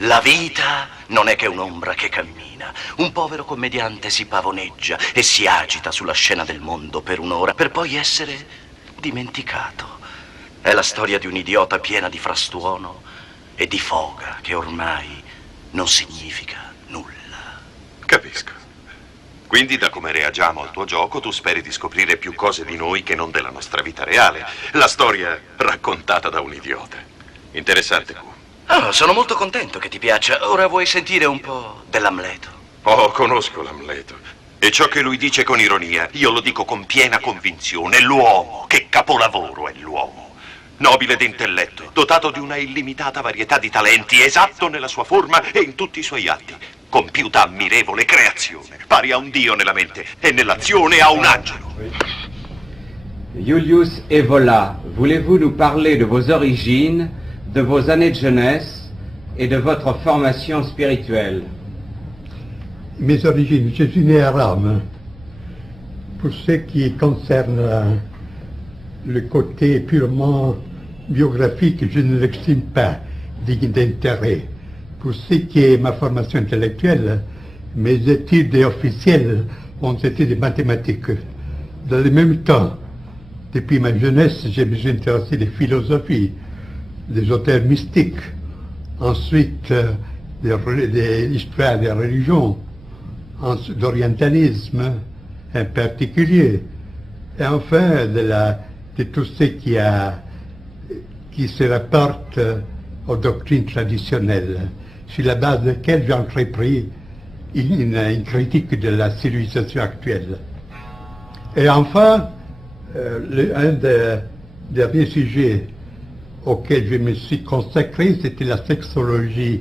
La vita non è che un'ombra che cammina. Un povero commediante si pavoneggia e si agita sulla scena del mondo per un'ora per poi essere dimenticato. È la storia di un idiota piena di frastuono e di foga che ormai non significa nulla. Capisco. Quindi, da come reagiamo al tuo gioco, tu speri di scoprire più cose di noi che non della nostra vita reale. La storia raccontata da un idiota. Interessante, Q. Oh, sono molto contento che ti piaccia. Ora vuoi sentire un po' dell'Amleto? Oh, conosco l'Amleto. E ciò che lui dice con ironia, io lo dico con piena convinzione. L'uomo, che capolavoro è l'uomo. Nobile d'intelletto, dotato di una illimitata varietà di talenti, esatto nella sua forma e in tutti i suoi atti. Compiuta ammirevole creazione, pari a un dio nella mente e nell'azione a un angelo. Julius Evola, voulez-vous nous parler de vos origines, de vos années de jeunesse et de votre formation spirituelle? Mes origines, je suis né à Rome. Pour ce qui concerne le côté purement biographique, je ne l'estime pas digne d'intérêt. Pour ce qui est ma formation intellectuelle, mes études officielles ont été des mathématiques. Dans le même temps, depuis ma jeunesse, je me suis intéressé des philosophies, des auteurs mystiques, ensuite de l'histoire des religions, d'orientalisme en particulier, et enfin de tout ce qui se rapporte aux doctrines traditionnelles, sur la base de laquelle j'ai entrepris une critique de la civilisation actuelle. Et enfin, un des derniers sujets auquel je me suis consacré, c'était la sexologie,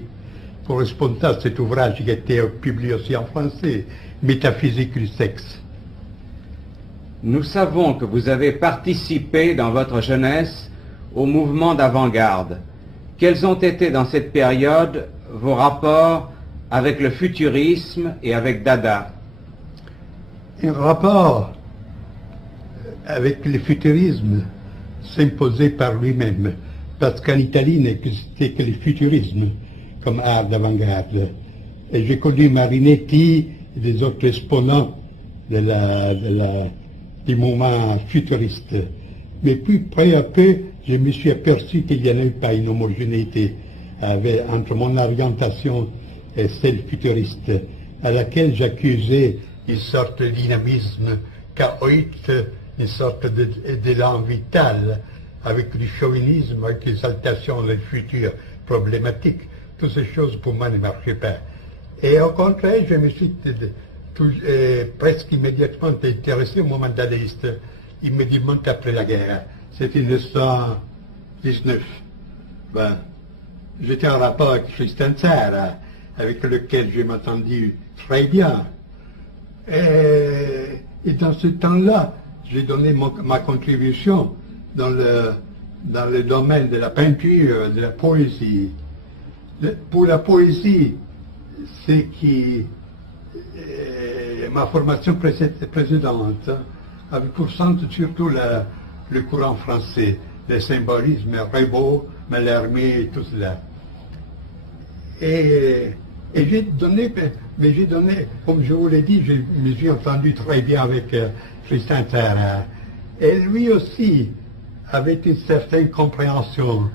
correspondant à cet ouvrage qui a été publié aussi en français, Métaphysique du sexe. Nous savons que vous avez participé dans votre jeunesse au mouvement d'avant-garde. Quels ont été dans cette période vos rapports avec le futurisme et avec Dada? Un rapport avec le futurisme s'imposait par lui-même, parce qu'en Italie n'existait que le futurisme comme art d'avant-garde. Et j'ai connu Marinetti et des autres exponents du mouvement futuriste. Mais puis, peu à peu, je me suis aperçu qu'il n'y en avait pas une homogénéité entre mon orientation et celle futuriste, à laquelle j'accusais une sorte de dynamisme chaotique, une sorte d'élan vital, avec du chauvinisme, avec l'exaltation du futur problématique. Toutes ces choses pour moi ne marchaient pas. Et au contraire, je me suis presque immédiatement intéressé au moment dadaïste, immédiatement après la guerre. C'était 1919. Ben, j'étais en rapport avec Tristan Tzara, avec lequel je m'entendis très bien. Et dans ce temps-là, j'ai donné ma contribution dans le domaine de la peinture, de la poésie. Pour la poésie, c'est ma formation précédente avait pour centre surtout le courant français, le symbolisme, Ribot, Mallarmé et tout cela. Et j'ai donné, comme je vous l'ai dit, je me suis entendu très bien avec Tristan Tzara. Et lui aussi avait une certaine compréhension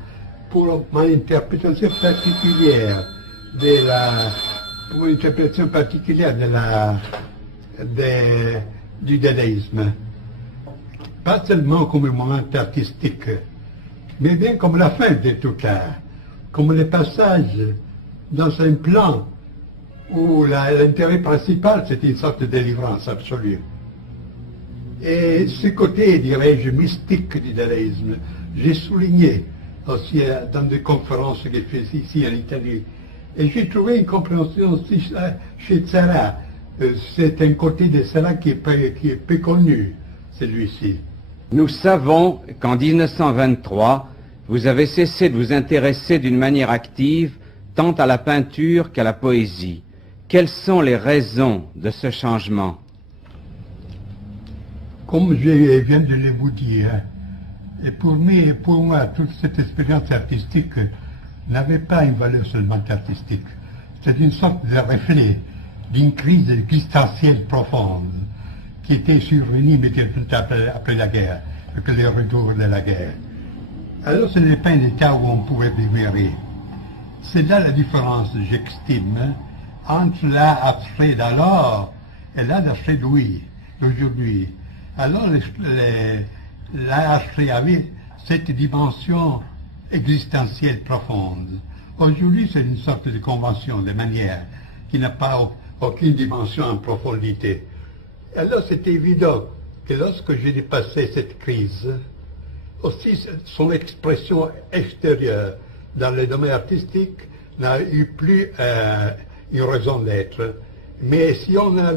pour mon interprétation particulière du dadaïsme. Pas seulement comme un moment artistique, mais bien comme la fin de tout art, comme le passage dans un plan où l'intérêt principal c'est une sorte de délivrance absolue. Et ce côté, dirais-je, mystique du dadaïsme, j'ai souligné aussi dans des conférences que j'ai faites ici en Italie. Et j'ai trouvé une compréhension aussi chez Tzara. C'est un côté de Tzara qui est peu connu, celui-ci. Nous savons qu'en 1923, vous avez cessé de vous intéresser d'une manière active tant à la peinture qu'à la poésie. Quelles sont les raisons de ce changement? Comme je viens de vous dire, et pour moi, toute cette expérience artistique n'avait pas une valeur seulement artistique. C'est une sorte de reflet d'une crise existentielle profonde qui était survenue immédiatement après la guerre, après le retour de la guerre. Alors ce n'est pas un état où on pouvait demeurer. C'est là la différence, j'estime, entre l'art abstrait d'alors et l'art abstrait d'aujourd'hui. Alors l'art abstrait avait cette dimension existentielle profonde. Aujourd'hui, c'est une sorte de convention, de manière, qui n'a pas aucune dimension en profondité. Alors c'est évident que lorsque j'ai dépassé cette crise, aussi son expression extérieure dans le domaine artistique n'a eu plus une raison d'être. Mais si on a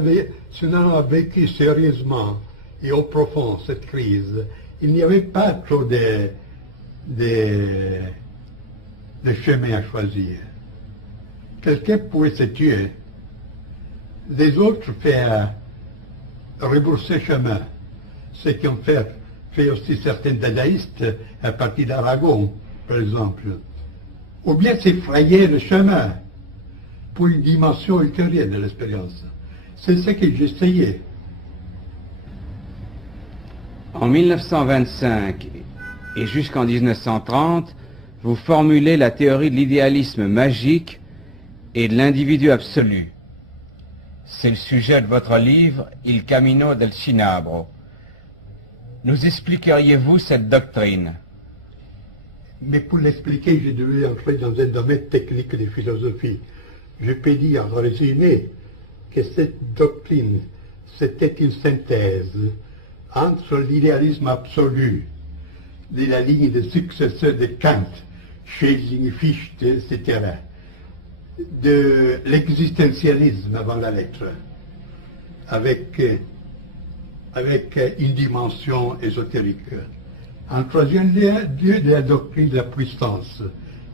vécu sérieusement et au profond cette crise, il n'y avait pas trop de chemin à choisir. Quelqu'un pouvait se tuer, les autres faire rebourser chemin, ce qui ont fait aussi certains dadaïstes à partir d'Aragon, par exemple, ou bien s'effrayer le chemin pour une dimension ultérieure de l'expérience. C'est ce que j'essayais. En 1925 et jusqu'en 1930, vous formulez la théorie de l'idéalisme magique et de l'individu absolu. C'est le sujet de votre livre « Il Camino del Cinabro ». Nous expliqueriez-vous cette doctrine? Mais pour l'expliquer, je devais entrer dans un domaine technique de philosophie. Je peux dire en résumé que cette doctrine, c'était une synthèse entre l'idéalisme absolu de la ligne de successeurs de Kant, Schelling, Fichte, etc., de l'existentialisme avant la lettre, avec une dimension ésotérique. En troisième lieu, de la doctrine de la puissance,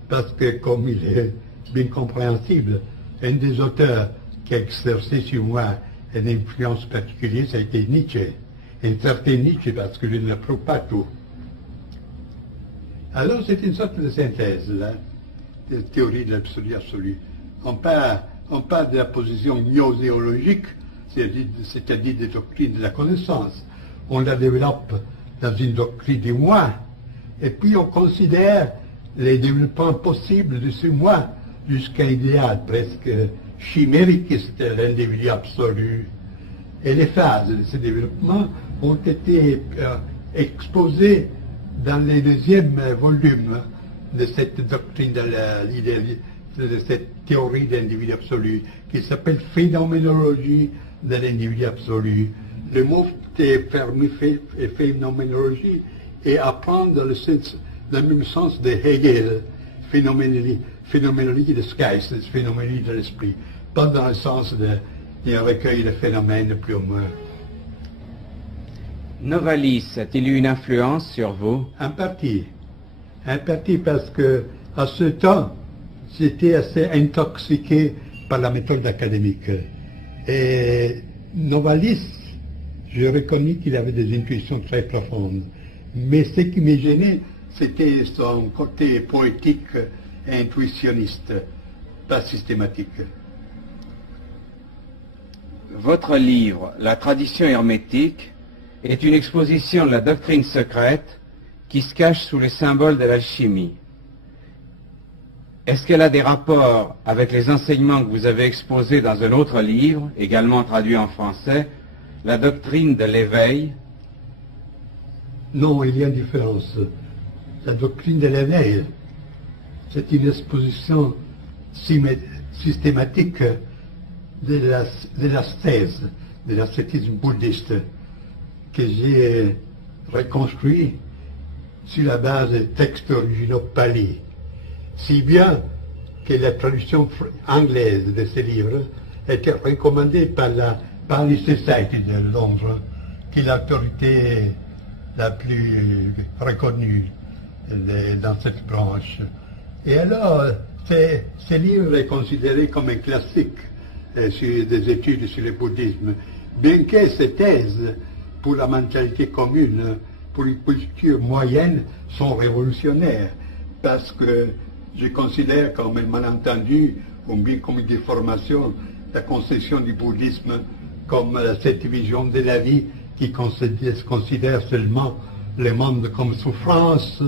parce que, comme il est bien compréhensible, un des auteurs qui a exercé sur moi une influence particulière, ça a été Nietzsche. Un certain Nietzsche, parce que je ne l'approuve pas tout. Alors c'est une sorte de synthèse, là, de théorie de l'absolu absolu. On parle de la position gnoséologique, c'est-à-dire des doctrines de la connaissance. On la développe dans une doctrine du moi, et puis on considère les développements possibles de ce moi jusqu'à l'idéal presque chimérique, l'individu absolu. Et les phases de ce développement ont été exposées dans les deuxièmes volumes de cette doctrine de cette théorie de l'individu absolu, qui s'appelle phénoménologie de l'individu absolu. Le mot est phénoménologie et apprendre dans le même sens de Hegel, phénoménologie de Geist, phénoménologie de l'esprit, pas dans le sens d'un recueil de phénomènes plus ou moins. Novalis a-t-il eu une influence sur vous? En partie parce que à ce temps, j'étais assez intoxiqué par la méthode académique. Et Novalis, je reconnais qu'il avait des intuitions très profondes. Mais ce qui me gênait, c'était son côté poétique et intuitionniste, pas systématique. Votre livre, La tradition hermétique, est une exposition de la doctrine secrète qui se cache sous les symboles de l'alchimie. Est-ce qu'elle a des rapports avec les enseignements que vous avez exposés dans un autre livre, également traduit en français, La doctrine de l'éveil? Non, il y a une différence. La doctrine de l'éveil, c'est une exposition systématique de l'ascèse, de l'ascétisme bouddhiste, que j'ai reconstruit sur la base des textes originaux pali. Si bien que la traduction anglaise de ces livres était recommandée par la Pali Society de Londres, qui est l'autorité la plus reconnue dans cette branche. Et alors, ce livre est considéré comme un classique sur des études sur le bouddhisme, bien que ces thèses, pour la mentalité commune, pour une culture moyenne, sont révolutionnaires, parce que Je considère comme un malentendu, ou bien comme une déformation, la conception du bouddhisme comme cette vision de la vie qui considère seulement le monde comme souffrance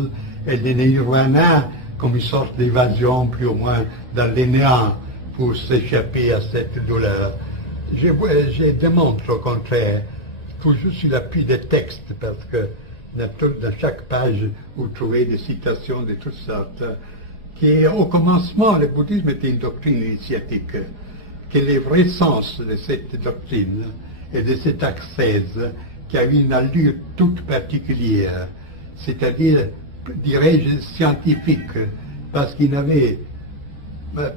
et le nirvana comme une sorte d'évasion plus ou moins dans les néants pour s'échapper à cette douleur. Je démontre au contraire, toujours sur l'appui des textes, parce que dans chaque page vous trouvez des citations de toutes sortes, qu'au commencement le bouddhisme était une doctrine initiatique, que le vrai sens de cette doctrine et de cette ascèse qui avait une allure toute particulière, c'est-à-dire, dirais-je, scientifique, parce qu'il n'avait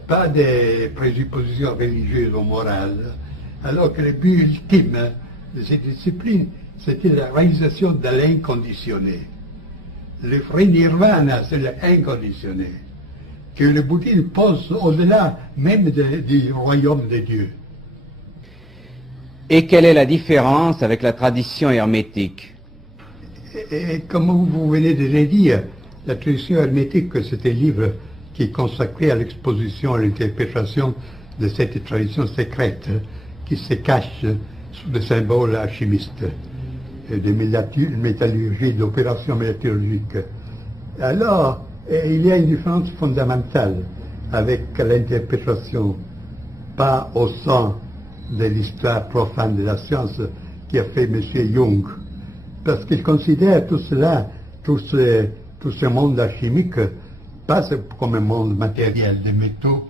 pas de présuppositions religieuses ou morales, alors que le but ultime de cette discipline, c'était la réalisation de l'inconditionné. Le vrai nirvana, c'est l'inconditionné, que le bouddhisme pose au-delà même du royaume de Dieu. Et quelle est la différence avec la tradition hermétique? Et comme vous venez de le dire, la tradition hermétique, c'est un livre qui est consacré à l'exposition, à l'interprétation de cette tradition secrète qui se cache sous des symboles alchimistes, de métallurgie, d'opérations métallurgiques. Alors, il y a une différence fondamentale avec l'interprétation, pas au sens de l'histoire profane de la science qui a fait M. Jung, parce qu'il considère tout cela, tout ce monde alchimique, pas comme un monde matériel de métaux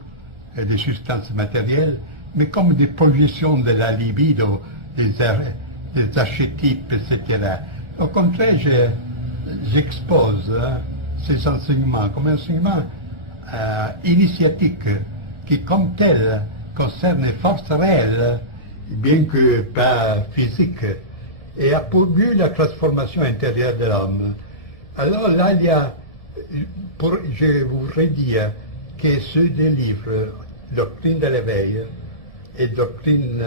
et de substances matérielles, mais comme des projections de la libido, des archétypes, etc. Au contraire, j'expose ces enseignements comme un enseignement initiatique qui, comme tel, concerne les forces réelles, bien que pas physiques, et a pour but la transformation intérieure de l'homme. Alors là, il y a, je voudrais dire que ceux des livres, Doctrine de l'éveil et Doctrine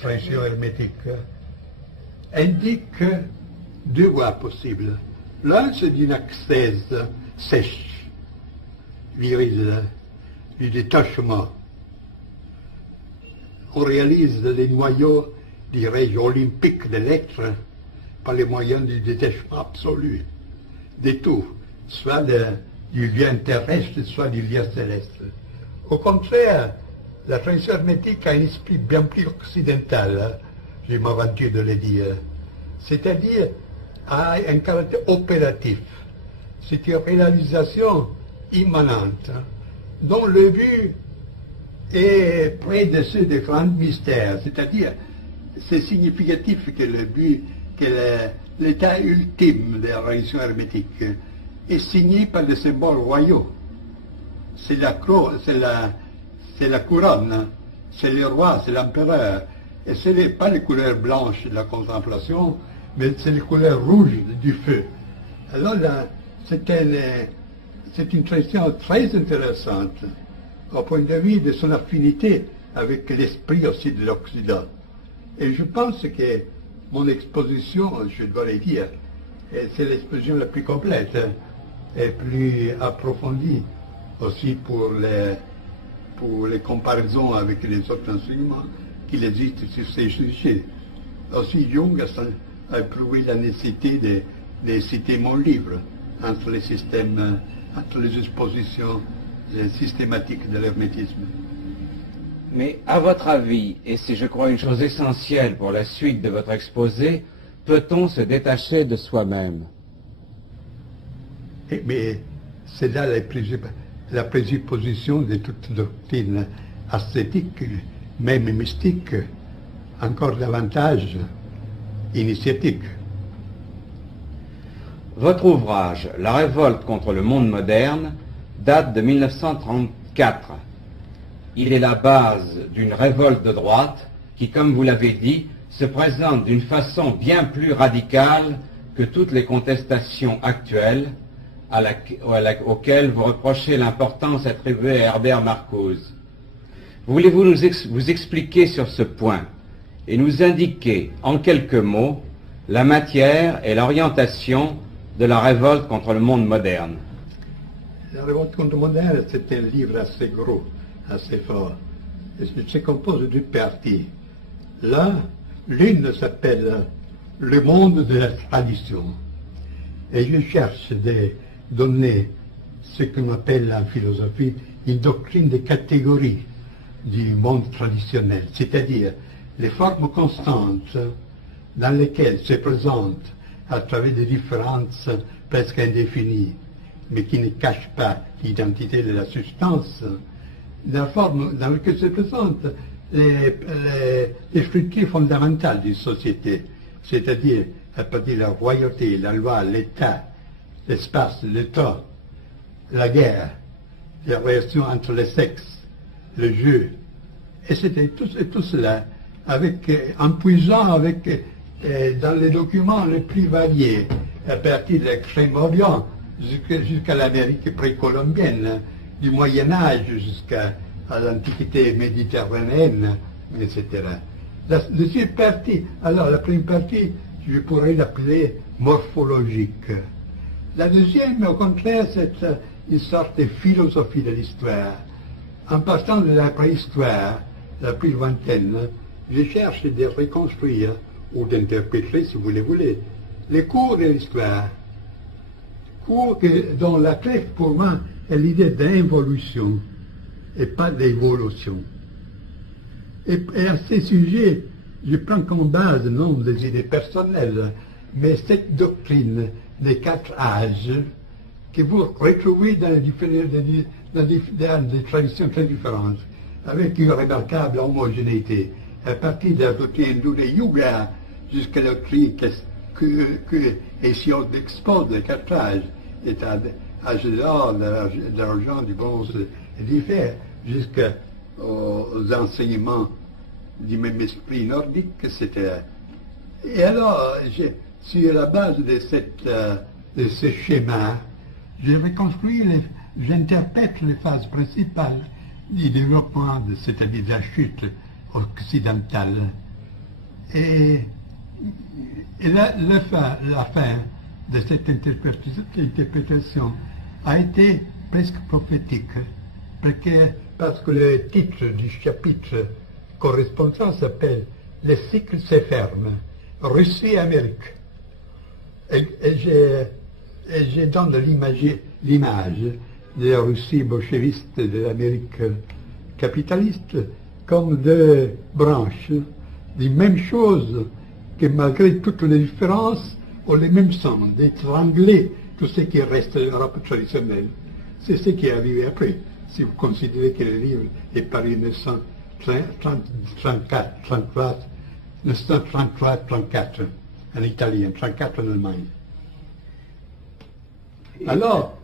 tradition hermétique, indiquent deux voies possibles. L'un, c'est d'une ascèse sèche, virile, du détachement. On réalise les noyaux, dirais-je, olympiques de l'être par les moyens du détachement absolu de tout, soit du lien terrestre, soit du lien céleste. Au contraire, la tradition hermétique a un esprit bien plus occidental, je m'aventure de le dire, c'est-à-dire a un caractère opératif. C'est une réalisation immanente, dont le but est près de ceux des grands mystères, c'est-à-dire c'est significatif que le but, que l'état ultime de la religion hermétique est signé par des symboles royaux. C'est la couronne, c'est le roi, c'est l'empereur. Et ce n'est pas les couleurs blanches de la contemplation, mais c'est les couleurs rouges du feu. Alors là, c'est une tradition très intéressante au point de vue de son affinité avec l'esprit aussi de l'Occident. Et je pense que mon exposition, je dois le dire, c'est l'exposition la plus complète et plus approfondie aussi pour les comparaisons avec les autres enseignements qu'il existe sur ces sujets. Aussi Jung a éprouvé la nécessité de citer mon livre entre les systèmes, entre les expositions systématiques de l'hermétisme. Mais à votre avis, et c'est je crois une chose essentielle pour la suite de votre exposé, peut-on se détacher de soi-même? Mais c'est là la présupposition de toute doctrine ascétique, même mystique, encore davantage initiatique. Votre ouvrage, La révolte contre le monde moderne, date de 1934. Il est la base d'une révolte de droite qui, comme vous l'avez dit, se présente d'une façon bien plus radicale que toutes les contestations actuelles auxquelles vous reprochez l'importance attribuée à Herbert Marcuse. Voulez-vous vous expliquer sur ce point et nous indiquer en quelques mots la matière et l'orientation de la révolte contre le monde moderne? La révolte contre-moderne, c'est un livre assez gros, assez fort. Il se compose de deux parties. Là, l'une s'appelle Le monde de la tradition. Et je cherche de donner ce qu'on appelle en philosophie une doctrine de catégories du monde traditionnel, c'est-à-dire les formes constantes dans lesquelles se présentent à travers des différences presque indéfinies, mais qui ne cachent pas l'identité de la substance, la forme dans laquelle se présentent les structures fondamentales d'une société, c'est-à-dire à partir de la royauté, la loi, l'État, l'espace, le temps, la guerre, les relations entre les sexes, le jeu, et c'était tout cela, en puisant dans les documents les plus variés, à partir de l'Extrême-Orient jusqu'à l'Amérique précolombienne, du Moyen-Âge jusqu'à l'Antiquité méditerranéenne, etc. La deuxième partie, alors la première partie, je pourrais l'appeler morphologique. La deuxième, au contraire, c'est une sorte de philosophie de l'histoire. En partant de la préhistoire, la plus lointaine, je cherche de reconstruire, ou d'interpréter, si vous le voulez, les cours de l'histoire. Cours dont la clé, pour moi, est l'idée d'involution, et pas d'évolution. Et à ces sujets, je prends comme base non des idées personnelles, mais cette doctrine des 4 âges que vous retrouvez dans des traditions très différentes, avec une remarquable homogénéité, à partir de la doctrine du Yuga jusqu'à la doctrine que Hésiode expose des 4 âges, l'âge de l'or, de l'argent, du bronze et du fer, jusqu'aux enseignements du même esprit nordique, etc. Et alors, sur la base de ce schéma, j'interprète les phases principales du développement, c'est-à-dire de la chute occidentale. Et la fin de cette interprétation a été presque prophétique, parce que le titre du chapitre correspondant s'appelle « Le cycle se ferme, Russie et Amérique ». Et je donne l'image de la Russie bolchéviste et de l'Amérique capitaliste comme deux branches d'une même chose, que malgré toutes les différences ont le même sens, d'étrangler tout ce qui reste de l'Europe traditionnelle. C'est ce qui est arrivé après. Si vous considérez que le livre est paru en 1933-34 en Italie, en 1934 en Allemagne. Alors,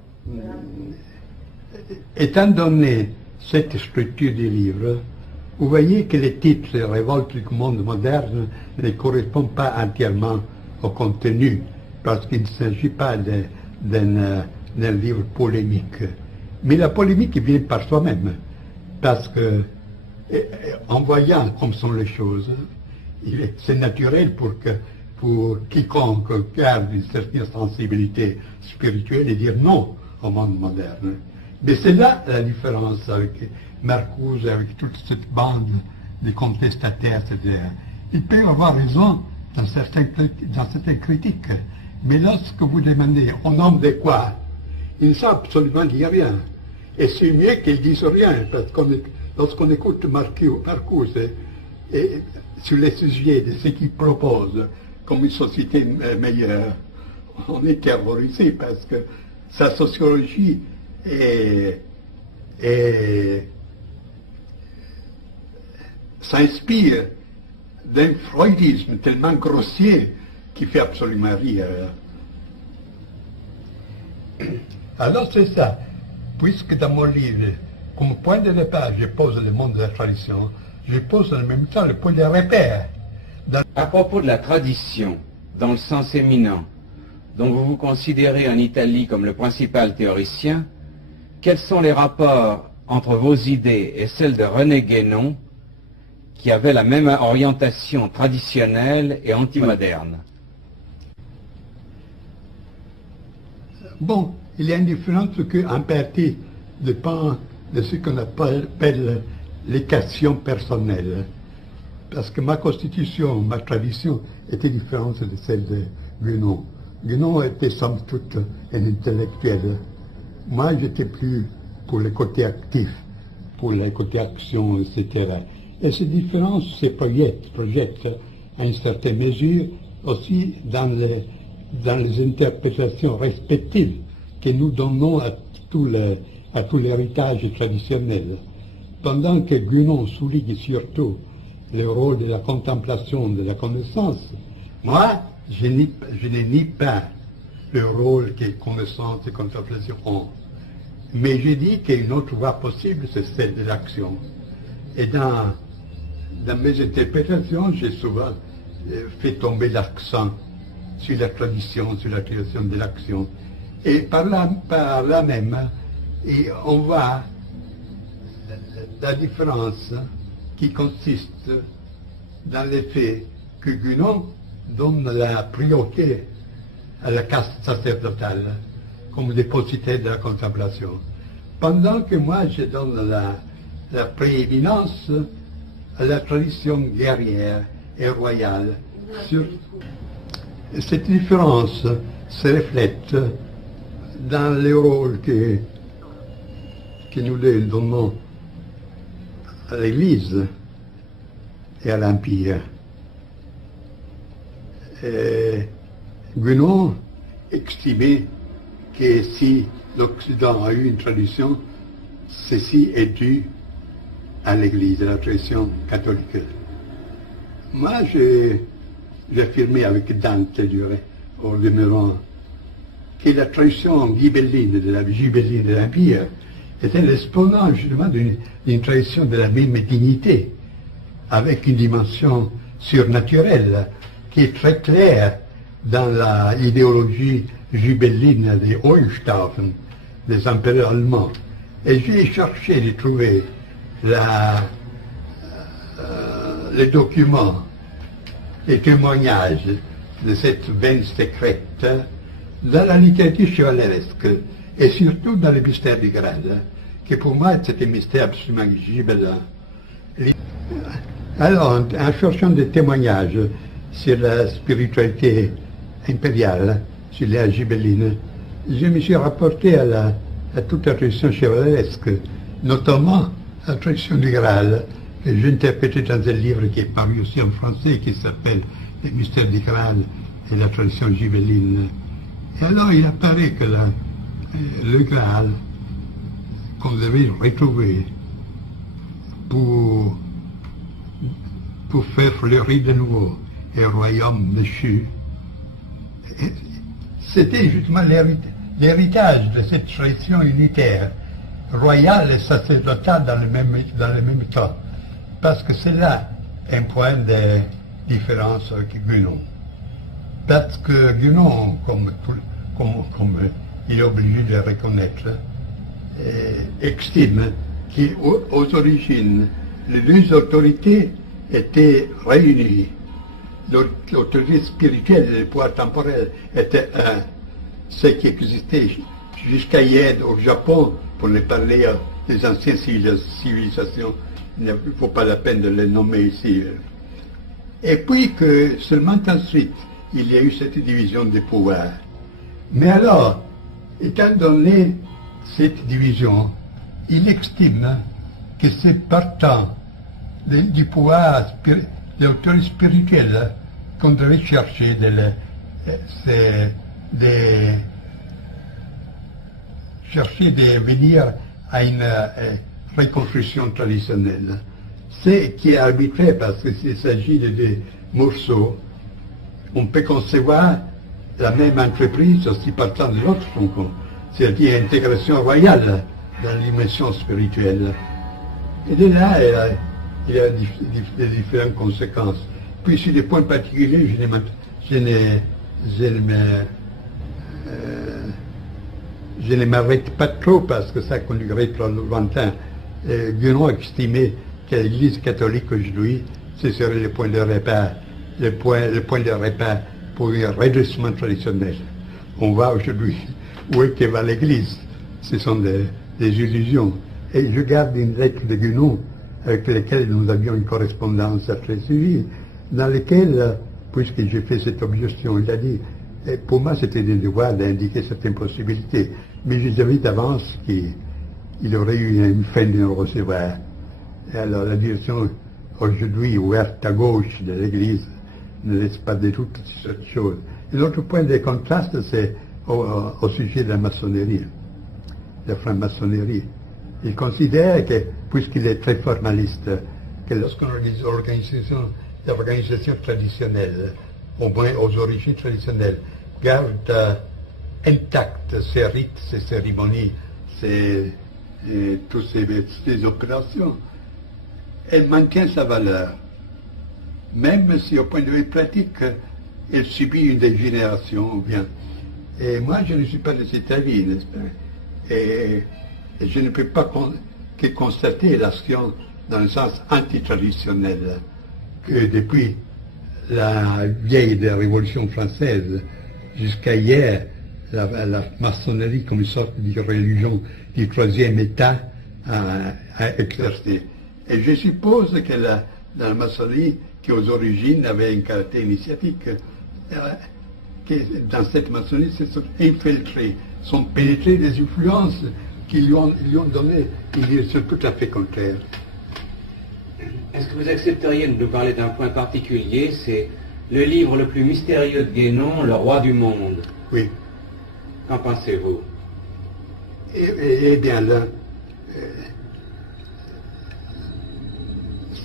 étant donné cette structure du livre, vous voyez que les titres « Révolte du monde moderne » ne correspondent pas entièrement au contenu, parce qu'il ne s'agit pas d'un livre polémique. Mais la polémique vient par soi-même, parce que, en voyant comme sont les choses, c'est naturel pour quiconque garde une certaine sensibilité spirituelle et dire non au monde moderne. Mais c'est là la différence avec Marcuse, avec toute cette bande de contestataires, etc. Ils peuvent avoir raison dans certaines critiques, mais lorsque vous demandez au nom de quoi, ils ne savent absolument dire rien. Et c'est mieux qu'ils disent rien, parce que lorsqu'on écoute Marcuse et sur les sujets de ce qu'il propose comme une société meilleure, on est terrorisé parce que sa sociologie s'inspire d'un freudisme tellement grossier qui fait absolument rire. Alors c'est ça, puisque dans mon livre, comme point de départ, je pose le monde de la tradition, je pose en même temps le point de repère. À propos de la tradition, dans le sens éminent, dont vous vous considérez en Italie comme le principal théoricien, quels sont les rapports entre vos idées et celles de René Guénon, qui avait la même orientation traditionnelle et antimoderne? Bon, Il y a une différence qui, en partie, dépend de ce qu'on appelle les questions personnelles. Parce que ma constitution, ma tradition était différente de celle de Guénon. Guénon était somme toute un intellectuel. Moi, j'étais plus pour le côté actif, pour le côté action, etc. Et ces différences se projettent à une certaine mesure aussi dans les interprétations respectives que nous donnons à tout l'héritage traditionnel. Pendant que Guénon souligne surtout le rôle de la contemplation, de la connaissance, moi, je ne nie pas le rôle que connaissance et contemplation ont. Mais je dis qu'une autre voie possible, c'est celle de l'action. Et dans mes interprétations, j'ai souvent fait tomber l'accent sur la tradition, sur la création de l'action. Et par là même, et on voit la différence qui consiste dans le fait que Guénon donne la priorité à la caste sacerdotale comme dépositaire de la contemplation, pendant que moi je donne la prééminence à la tradition guerrière et royale. Cette différence se reflète dans le rôle que nous donnons à l'Église et à l'Empire. Guénon estimait que si l'Occident a eu une tradition, ceci est dû à l'Église, à la tradition catholique. Moi, j'affirmais avec Dante, au demeurant, que la tradition ghibelline de l'Empire était l'exponent justement d'une tradition de la même dignité, avec une dimension surnaturelle qui est très claire dans l'idéologie ghibelline des Hohenstaufen, des empereurs allemands. Et j'ai cherché de trouver les documents, les témoignages de cette veine secrète dans la littérature chevaleresque et surtout dans le mystère du Graal, qui pour moi c'est un mystère absolument gibelin. Alors, en cherchant des témoignages sur la spiritualité impériale, sur la gibelline, je me suis rapporté à toute la tradition chevaleresque, notamment la tradition du Graal, que j'ai interprété dans un livre qui est paru aussi en français, qui s'appelle Les mystères du Graal et la tradition gibelline. Et alors il apparaît que le Graal, qu'on devait retrouver pour faire fleurir de nouveau un royaume déchu, c'était justement l'héritage de cette tradition unitaire, royale et sacerdotale dans le même temps. Parce que c'est là un point de différence avec Guénon. Parce que Guénon, comme il est obligé de reconnaître, estime qu'aux origines, les deux autorités étaient réunies. L'autorité spirituelle et le pouvoir temporel étaient un. Ce qui existait jusqu'à hier au Japon, pour ne parler des anciennes civilisations, il ne faut pas la peine de les nommer ici. Et puis que seulement ensuite, il y a eu cette division des pouvoirs. Mais alors, étant donné cette division, il estime que c'est partant du pouvoir de l'autorité spirituelle qu'on devait chercher de venir à une reconstruction traditionnelle. C'est qui est arbitraire parce qu'il s'agit de des morceaux. On peut concevoir la même entreprise aussi partant de l'autre tronc, c'est-à-dire intégration royale dans la dimension spirituelle. Et de là, il y a des différentes conséquences. Puis sur des points particuliers, je ne m'arrête pas trop parce que ça conduirait trop lointain. Guénon estimait que l'Église catholique aujourd'hui, ce serait le point de repère, le point de repère pour un redressement traditionnel. On voit aujourd'hui où est que va l'Église. Ce sont des illusions. Et je garde une lettre de Guénon avec laquelle nous avions une correspondance très suivie, dans laquelle, puisque j'ai fait cette objection, il a dit, et pour moi c'était un devoir d'indiquer certaines possibilités, mais je savais d'avance qu'il aurait eu une fin de nous recevoir. Et alors la direction aujourd'hui ouverte à gauche de l'Église ne laisse pas de doute sur cette chose. Et l'autre point de contraste, c'est au sujet de la maçonnerie, de la franc-maçonnerie. Il considère que, puisqu'il est très formaliste, que lorsqu'on a des organisations traditionnelles, au moins aux origines traditionnelles, garde intactes ces rites, ces cérémonies, toutes ces opérations, elle maintient sa valeur, même si au point de vue pratique, elle subit une dégénération ou bien. Et moi, je ne suis pas de cet avis, n'est-ce pas? Et je ne peux pas que constater l'action dans le sens antitraditionnel, que depuis la vieille de la Révolution française jusqu'à hier, la maçonnerie comme une sorte de religion du troisième État a exercé. Et je suppose que la maçonnerie, qui aux origines avait un caractère initiatique, que dans cette maçonnerie se sont infiltrés, sont pénétrés des influences qui lui ont donné une direction tout à fait contraire. Est-ce que vous accepteriez de nous parler d'un point particulier? C'est le livre le plus mystérieux de Guénon, Le Roi du Monde. Oui. Qu'en pensez-vous? Eh bien là,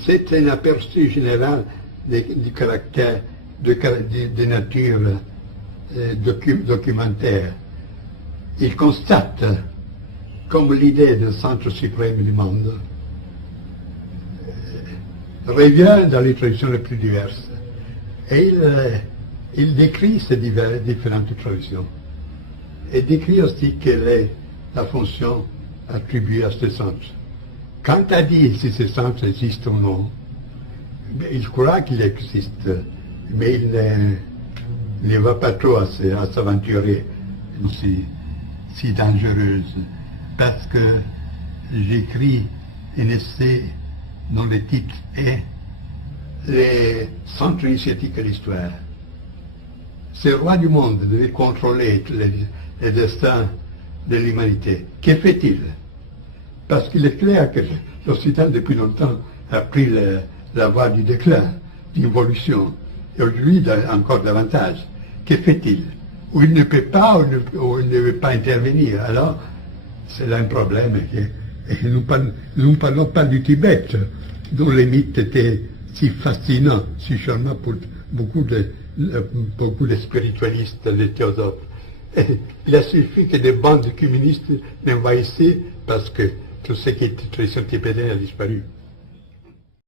c'est un aperçu général du caractère de nature documentaire. Il constate comme l'idée d'un centre suprême du monde revient dans les traditions les plus diverses. Et il décrit ces différentes traditions. Et décrit aussi quelle est la fonction attribuée à ce centre. Quant à dire si ce centre existe ou non, il croit qu'il existe, mais il ne va pas trop à s'aventurer si dangereuse, parce que j'écris un essai dont le titre est Les centres initiatiques de l'histoire. Ce roi du monde devait contrôler les destins de l'humanité. Que fait-il? Parce qu'il est clair que l'Occident, depuis longtemps, a pris la voie du déclin, d'évolution. Et aujourd'hui, encore davantage. Que fait-il? Ou il ne peut pas, ou il ne veut pas intervenir. Alors, c'est là un problème. Et nous ne parlons pas du Tibet, dont les mythes étaient si fascinants, si charmants pour beaucoup de spiritualistes, de théosophes. Et il a suffi que des bandes communistes l'envahissaient parce que tout ce qui était tradition tibétaine a disparu.